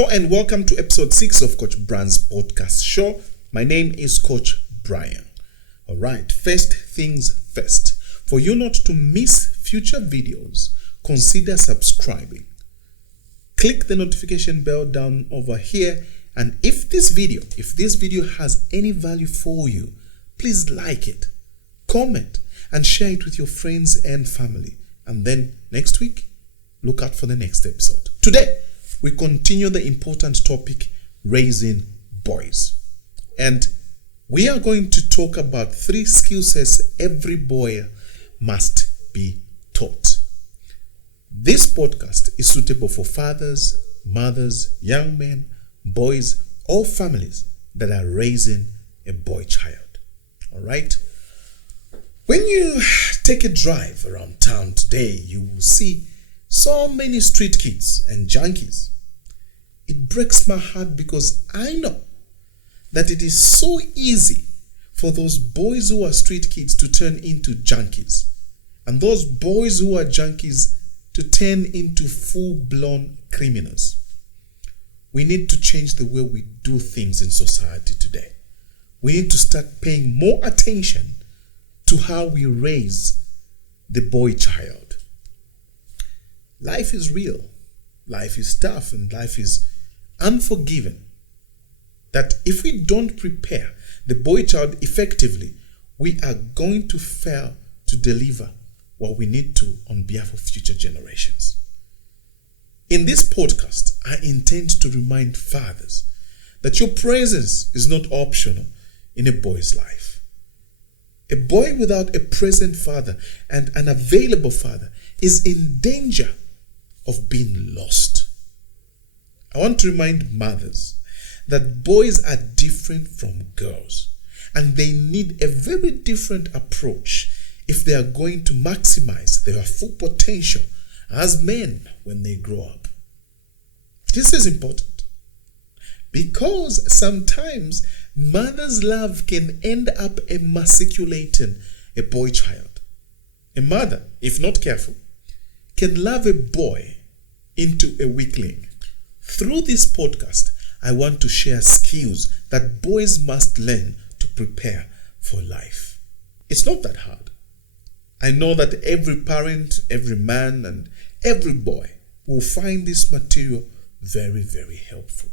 Hello and welcome to episode 6 of Coach Brian's podcast show. My name is Coach Brian. Alright, first things first. For you not to miss future videos, consider subscribing. Click the notification bell down over here, and if this video has any value for you, please like it, comment, and share it with your friends and family. And then next week, look out for the next episode. Today, we continue the important topic, raising boys. And we are going to talk about 3 skill sets every boy must be taught. This podcast is suitable for fathers, mothers, young men, boys, or families that are raising a boy child. All right? When you take a drive around town today, you will see so many street kids and junkies. It breaks my heart because I know that it is so easy for those boys who are street kids to turn into junkies, and those boys who are junkies to turn into full-blown criminals. We need to change the way we do things in society today. We need to start paying more attention to how we raise the boy child. Life is real, life is tough, and life is unforgiving. That if we don't prepare the boy child effectively, we are going to fail to deliver what we need to on behalf of future generations. In this podcast, I intend to remind fathers that your presence is not optional in a boy's life. A boy without a present father and an available father is in danger of being lost. I want to remind mothers that boys are different from girls, and they need a very different approach if they are going to maximize their full potential as men when they grow up. This is important because sometimes mother's love can end up emasculating a boy child. A mother, if not careful, can love a boy into a weakling. Through this podcast, I want to share skills that boys must learn to prepare for life. It's not that hard. I know that every parent, every man, and every boy will find this material very, very helpful.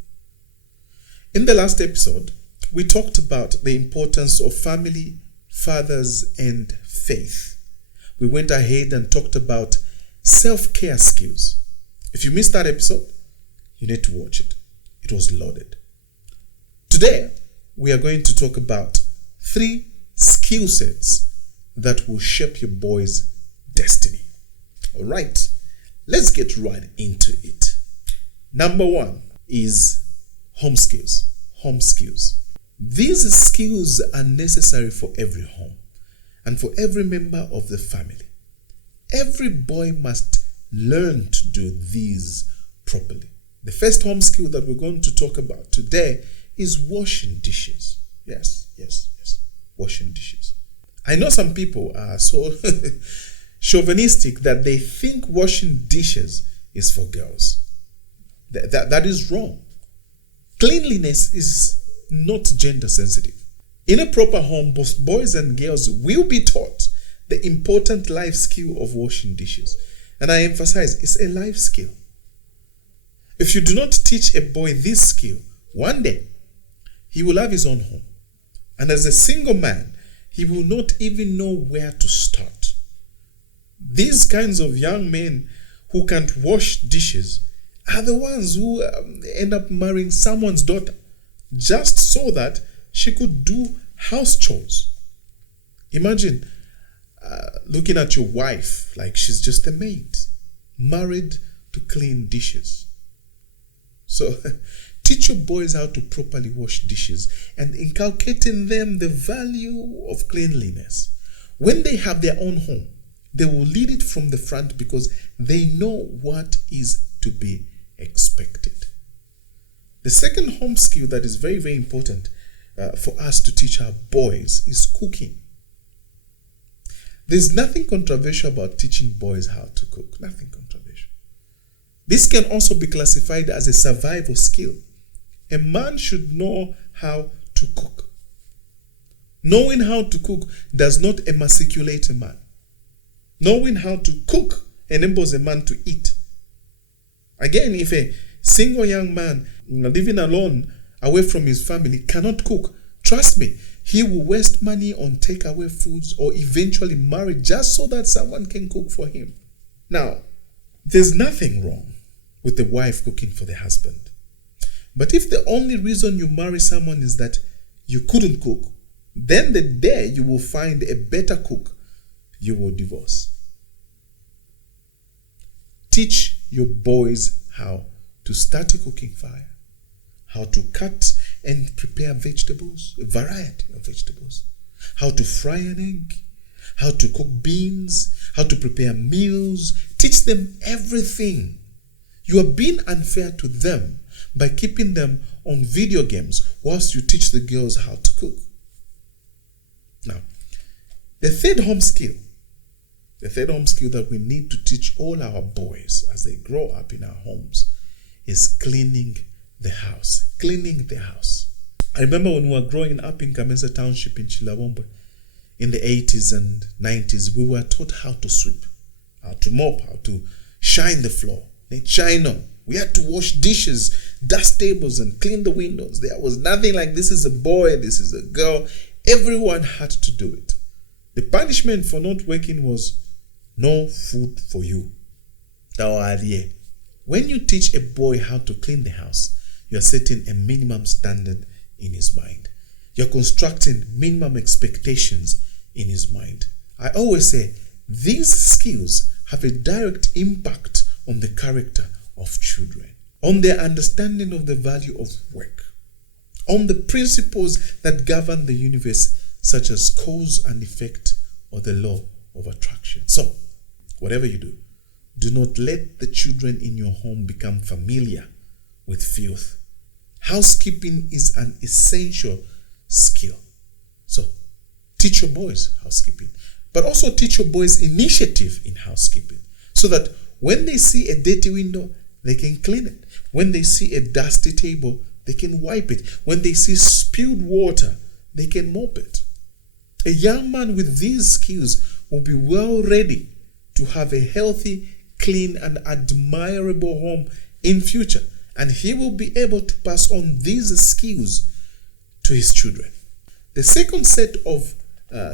In the last episode, we talked about the importance of family, fathers, and faith. We went ahead and talked about self-care skills. If you missed that episode, you need to watch it. It was loaded. Today, we are going to talk about 3 skill sets that will shape your boy's destiny. All right, let's get right into it. Number 1 is home skills. Home skills. These skills are necessary for every home and for every member of the family. Every boy must learn to do these properly. The first home skill that we're going to talk about today is washing dishes. Yes. Washing dishes. I know some people are so chauvinistic that they think washing dishes is for girls. That is wrong. Cleanliness is not gender sensitive. In a proper home, both boys and girls will be taught the important life skill of washing dishes. And I emphasize, it's a life skill. If you do not teach a boy this skill, one day he will have his own home. And as a single man, he will not even know where to start. These kinds of young men who can't wash dishes are the ones who end up marrying someone's daughter just so that she could do house chores. Imagine looking at your wife like she's just a maid, married to clean dishes. So teach your boys how to properly wash dishes and inculcate in them the value of cleanliness. When they have their own home, they will lead it from the front because they know what is to be expected. The second home skill that is very, very important for us to teach our boys is cooking. There's nothing controversial about teaching boys how to cook. Nothing controversial. This can also be classified as a survival skill. A man should know how to cook. Knowing how to cook does not emasculate a man. Knowing how to cook enables a man to eat. Again, if a single young man living alone away from his family cannot cook, trust me, he will waste money on takeaway foods or eventually marry just so that someone can cook for him. Now, there's nothing wrong with the wife cooking for the husband. But if the only reason you marry someone is that you couldn't cook, then the day you will find a better cook, you will divorce. Teach your boys how to start a cooking fire, how to cut and prepare vegetables, a variety of vegetables, how to fry an egg, how to cook beans, how to prepare meals. Teach them everything. You are being unfair to them by keeping them on video games whilst you teach the girls how to cook. Now, the third home skill that we need to teach all our boys as they grow up in our homes is cleaning the house. Cleaning the house. I remember when we were growing up in Kamenza Township in Chilabombe in the 80s and 90s, we were taught how to sweep, how to mop, how to shine the floor. We had to wash dishes, dust tables, and clean the windows. There was nothing like this is a boy, this is a girl. Everyone had to do it. The punishment for not working was no food for you. When you teach a boy how to clean the house, you are setting a minimum standard in his mind. You're constructing minimum expectations in his mind. I always say these skills have a direct impact on the character of children, on their understanding of the value of work, on the principles that govern the universe, such as cause and effect or the law of attraction. So, whatever you do, do not let the children in your home become familiar with filth. Housekeeping is an essential skill. So, teach your boys housekeeping, but also teach your boys initiative in housekeeping so that when they see a dirty window, they can clean it. When they see a dusty table, they can wipe it. When they see spilled water, they can mop it. A young man with these skills will be well ready to have a healthy, clean, and admirable home in future. And he will be able to pass on these skills to his children. The second set of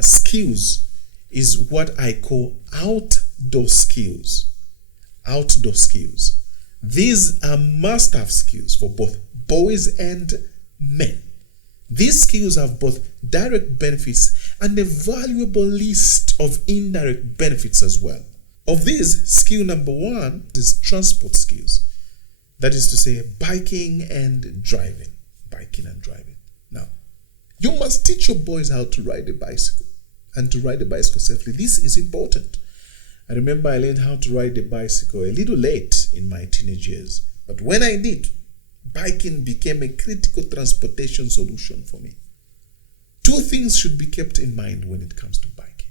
skills is what I call outdoor skills. Outdoor skills. These are must-have skills for both boys and men. These skills have both direct benefits and a valuable list of indirect benefits as well. Of these, skill number one is transport skills. That is to say, biking and driving. Biking and driving. Now, you must teach your boys how to ride a bicycle and to ride a bicycle safely. This is important. I remember I learned how to ride a bicycle a little late in my teenage years. But when I did, biking became a critical transportation solution for me. Two things should be kept in mind when it comes to biking.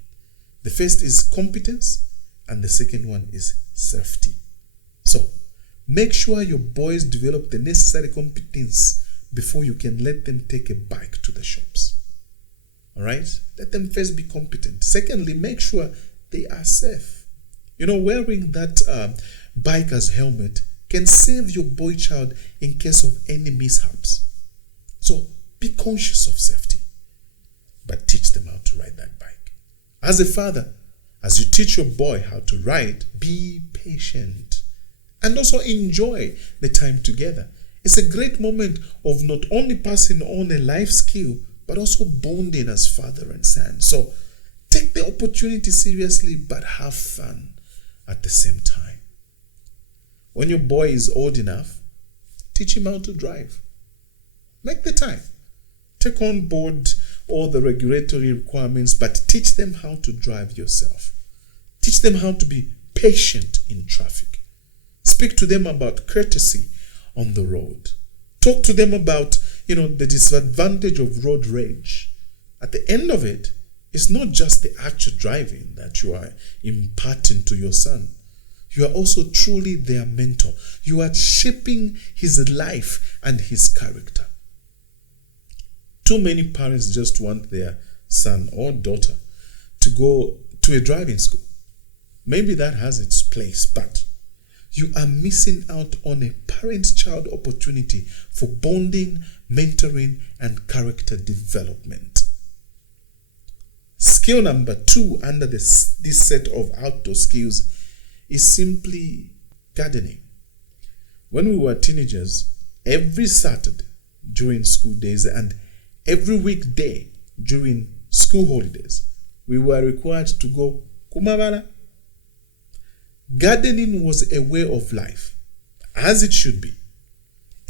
The first is competence, and the second one is safety. So, make sure your boys develop the necessary competence before you can let them take a bike to the shops. Alright? Let them first be competent. Secondly, make sure they are safe. Wearing that biker's helmet can save your boy child in case of any mishaps. So, be conscious of safety, but teach them how to ride that bike. As a father, as you teach your boy how to ride, be patient and also enjoy the time together. It's a great moment of not only passing on a life skill, but also bonding as father and son. So, take the opportunity seriously, but have fun at the same time. When your boy is old enough, teach him how to drive. Make the time. Take on board all the regulatory requirements, but teach them how to drive yourself. Teach them how to be patient in traffic. Speak to them about courtesy on the road. Talk to them about, the disadvantage of road rage. At the end of it, it's not just the actual driving that you are imparting to your son. you are also truly their mentor. You are shaping his life and his character. Too many parents just want their son or daughter to go to a driving school. Maybe that has its place, but you are missing out on a parent-child opportunity for bonding, mentoring, and character development. Skill number 2 under this set of outdoor skills is simply gardening. When we were teenagers, every Saturday during school days and every weekday during school holidays, we were required to go kumabala. Gardening was a way of life, as it should be.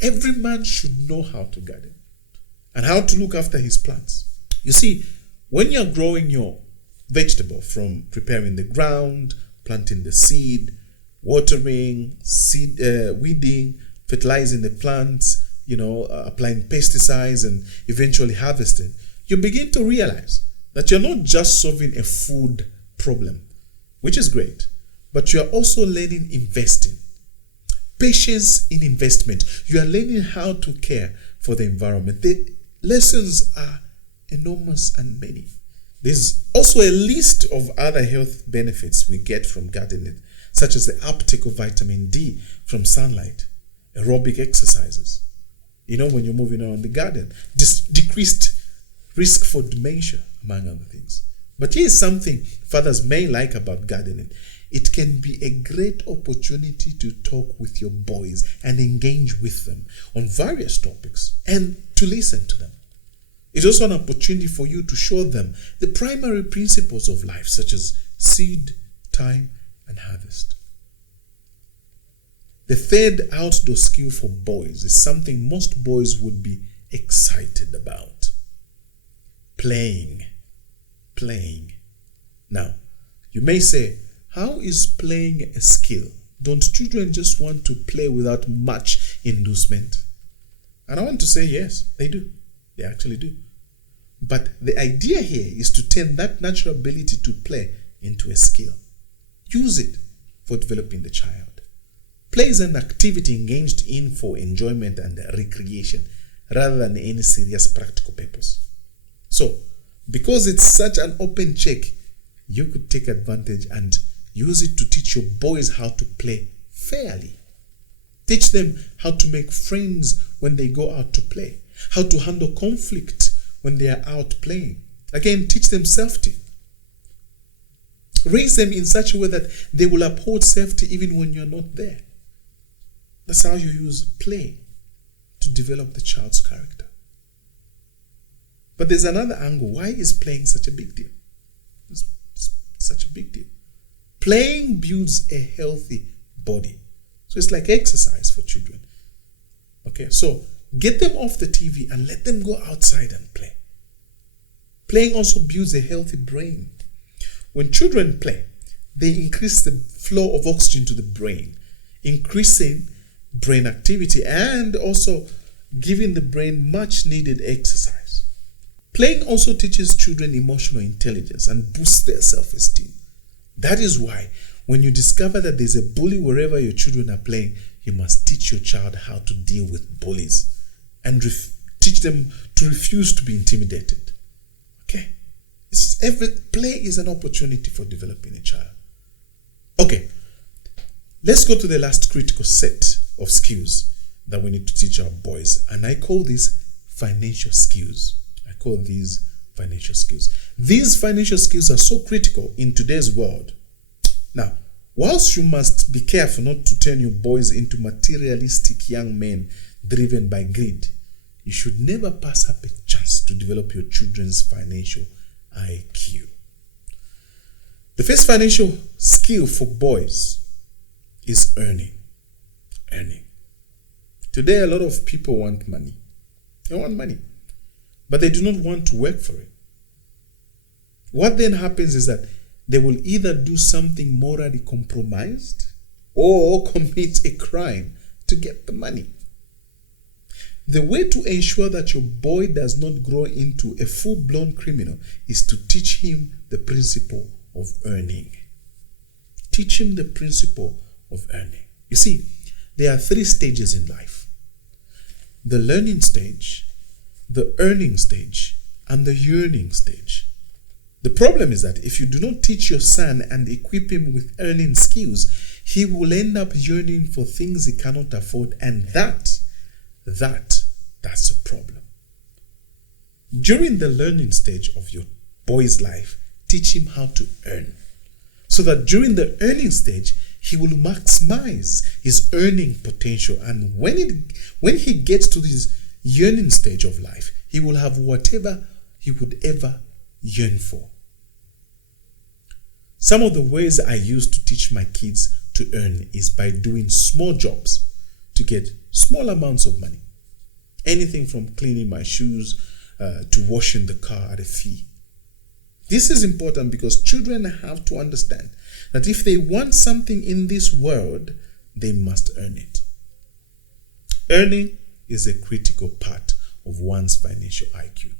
Every man should know how to garden and how to look after his plants. You see, when you're growing your vegetable, from preparing the ground, planting the seed, watering, weeding, fertilizing the plants, applying pesticides and eventually harvesting, you begin to realize that you're not just solving a food problem, which is great, but you are also learning investing. Patience in investment. You are learning how to care for the environment. The lessons are enormous and many. There's also a list of other health benefits we get from gardening, such as the uptake of vitamin D from sunlight, aerobic exercises, when you're moving around the garden, decreased risk for dementia, among other things. But here's something fathers may like about gardening. It can be a great opportunity to talk with your boys and engage with them on various topics and to listen to them. It's also an opportunity for you to show them the primary principles of life, such as seed, time, and harvest. The third outdoor skill for boys is something most boys would be excited about. Playing. Now, you may say, how is playing a skill? Don't children just want to play without much inducement? And I want to say yes, they do. They actually do. But the idea here is to turn that natural ability to play into a skill. Use it for developing the child. Play is an activity engaged in for enjoyment and recreation rather than any serious practical purpose. So, because it's such an open check, you could take advantage and use it to teach your boys how to play fairly. Teach them how to make friends when they go out to play, how to handle conflict when they are out playing. Again, teach them safety. Raise them in such a way that they will uphold safety even when you're not there. That's how you use play to develop the child's character. But there's another angle. Why is playing such a big deal? It's such a big deal. Playing builds a healthy body. So it's like exercise for children. Okay, so get them off the TV and let them go outside and play. Playing also builds a healthy brain. When children play, they increase the flow of oxygen to the brain, increasing brain activity and also giving the brain much needed exercise. Playing also teaches children emotional intelligence and boosts their self-esteem. That is why when you discover that there's a bully wherever your children are playing, you must teach your child how to deal with bullies and teach them to refuse to be intimidated. Okay? Play is an opportunity for developing a child. Okay, let's go to the last critical set of skills that we need to teach our boys, and I call these financial skills. These financial skills are so critical in today's world. Now, whilst you must be careful not to turn your boys into materialistic young men driven by greed, you should never pass up a chance to develop your children's financial IQ. The first financial skill for boys is earning. Today, a lot of people want money. They want money, but they do not want to work for it. What then happens is that they will either do something morally compromised or commit a crime to get the money. The way to ensure that your boy does not grow into a full-blown criminal is to teach him the principle of earning. Teach him the principle of earning. You see, there are 3 stages in life: the learning stage, the earning stage, and the yearning stage. The problem is that if you do not teach your son and equip him with earning skills, he will end up yearning for things he cannot afford, and that's a problem. During the learning stage of your boy's life, teach him how to earn, so that during the earning stage, he will maximize his earning potential, and when he gets to this yearning stage of life, he will have whatever he would ever yearn for. Some of the ways I use to teach my kids to earn is by doing small jobs to get small amounts of money. Anything from cleaning my shoes to washing the car at a fee. This is important because children have to understand that if they want something in this world, they must earn it. Earning is a critical part of one's financial IQ.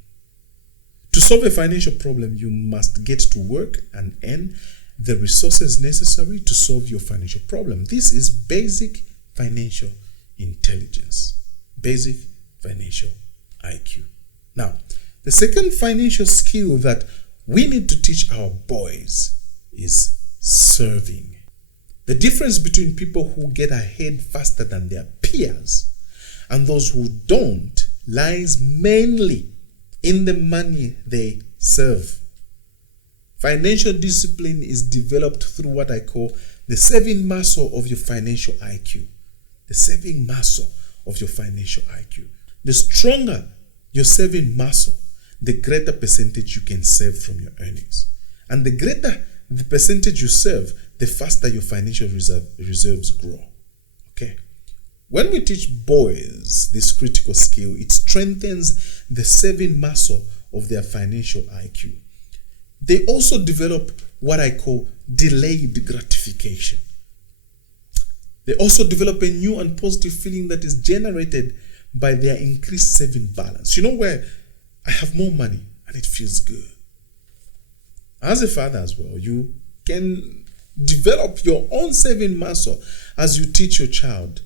To solve a financial problem, you must get to work and earn the resources necessary to solve your financial problem. This is basic financial intelligence, basic financial IQ. Now, the second financial skill that we need to teach our boys is serving. The difference between people who get ahead faster than their peers and those who don't lies mainly in the money they serve. Financial discipline is developed through what I call the saving muscle of your financial IQ. The saving muscle of your financial IQ. The stronger your saving muscle, the greater percentage you can save from your earnings. And the greater the percentage you save, the faster your financial reserves grow. Okay. When we teach boys this critical skill, it strengthens the saving muscle of their financial IQ. They also develop what I call delayed gratification. They also develop a new and positive feeling that is generated by their increased saving balance. You know, where I have more money and it feels good. As a father as well, you can develop your own saving muscle as you teach your child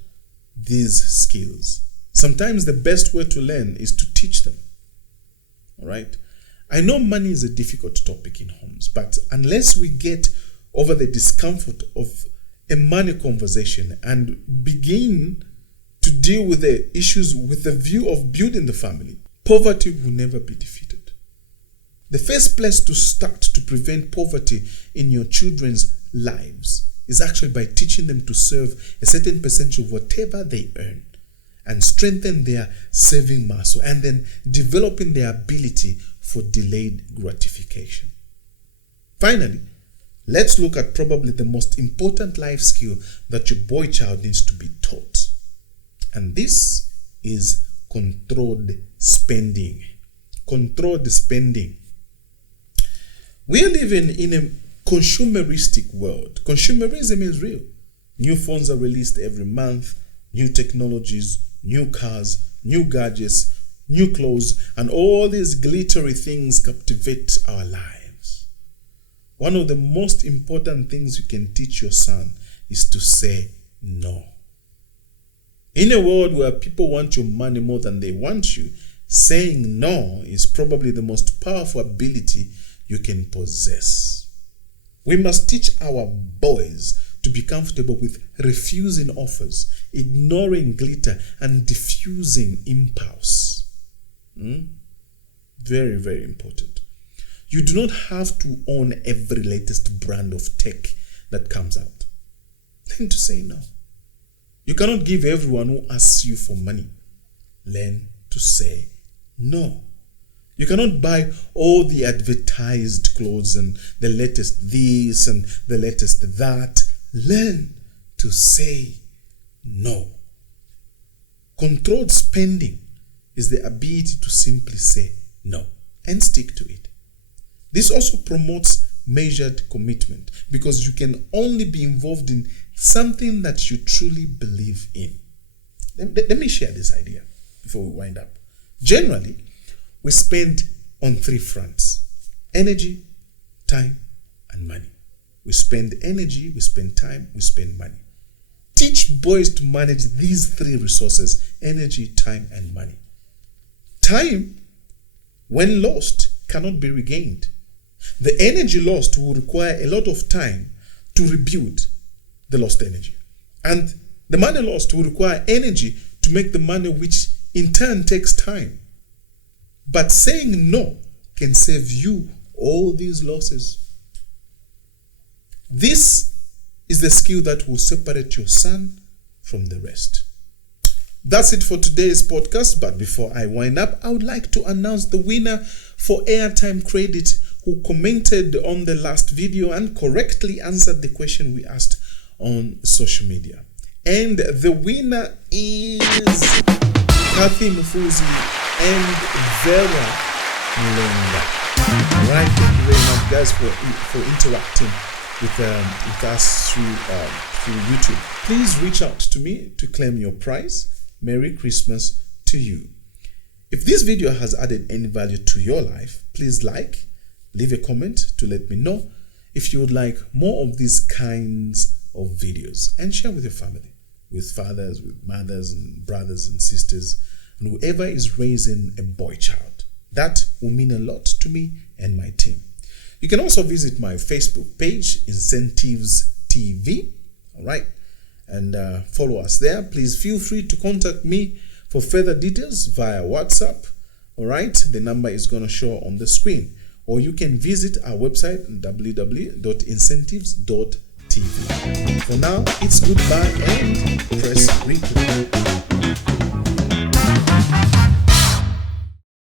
these skills. Sometimes the best way to learn is to teach them. All right? I know money is a difficult topic in homes, but unless we get over the discomfort of a money conversation and begin to deal with the issues with the view of building the family, poverty will never be defeated. The first place to start to prevent poverty in your children's lives is actually by teaching them to save a certain percentage of whatever they earn and strengthen their saving muscle, and then developing their ability for delayed gratification. Finally, let's look at probably the most important life skill that your boy child needs to be taught. And this is controlled spending. Controlled spending. We are living in a consumeristic world. Consumerism is real. New phones are released every month, new technologies, new cars, new gadgets, new clothes, and all these glittery things captivate our lives. One of the most important things you can teach your son is to say no. In a world where people want your money more than they want you, saying no is probably the most powerful ability you can possess. We must teach our boys to be comfortable with refusing offers, ignoring glitter, and diffusing impulse. Very, very important. You do not have to own every latest brand of tech that comes out. Learn to say no. You cannot give everyone who asks you for money. Learn to say no. You cannot buy all the advertised clothes and the latest this and the latest that. Learn to say no. Controlled spending is the ability to simply say no and stick to it. This also promotes measured commitment because you can only be involved in something that you truly believe in. Let me share this idea before we wind up. Generally, we spend on 3 fronts: energy, time, and money. We spend energy, we spend time, we spend money. teach boys to manage these three resources: energy, time, and money. Time, when lost, cannot be regained. The energy lost will require a lot of time to rebuild the lost energy. And the money lost will require energy to make the money, which in turn takes time. But saying no can save you all these losses. This is the skill that will separate your son from the rest. That's it for today's podcast. But before I wind up, I would like to announce the winner for Airtime Credit, who commented on the last video and correctly answered the question we asked on social media. And the winner is Kathy Mufuzi and Vera Mlenga. Alright, thank you very much, guys, for interacting with us through YouTube. Please reach out to me to claim your prize. Merry Christmas to you. If this video has added any value to your life, please leave a comment to let me know if you would like more of these kinds of videos, and share with your family, with fathers, with mothers and brothers and sisters, and whoever is raising a boy child. That will mean a lot to me and my team. You can also visit my Facebook page, Incentives TV, all right, and follow us there. Please feel free to contact me for further details via WhatsApp, all right. The number is going to show on the screen, or you can visit our website, www.incentives.tv. For now, it's goodbye and press replay.